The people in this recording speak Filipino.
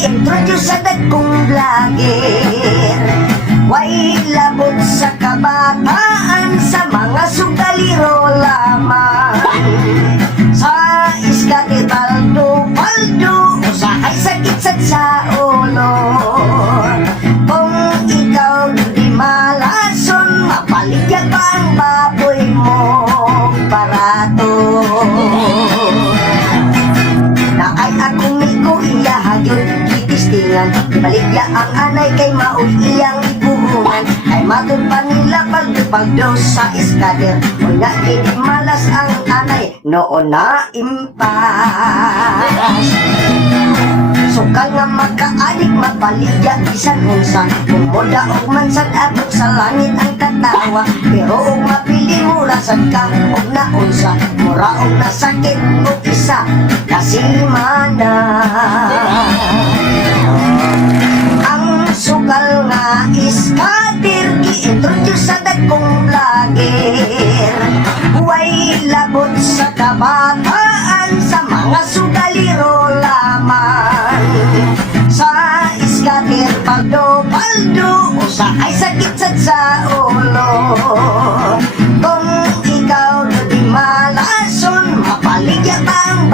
gi-introduce sa dagkong vlogger. Way labot sa kabataan, sa mga sugaliro lamang. Sa iskate paldo, usahay sakit sa ulo. Kung ikaw di malason, mapaligya pa ang baboy mo barato. Na ay akong miko iyahagyon titistingan, baligya ang anay kay maoy iyang ipuhungan. Ay matod pa nila paldo sa iskader, una kini malas ang anay noon na impas. Sukal nga makaadik mapaligya bisan unsa, kumoda og mansag abot sa langit ang katawa. Pero og mapili mura sad ka og naunsa, mura og nasakit og isa kasimana. Ang sukal nga iskader gi-introduce sa dagkong vlogger. Huway labot sa kabataan, sa mga sugaliro lamang. Sa iskader paldo, usahay sakit sa ulo. Kung ikaw di malason, mapaligya pa ang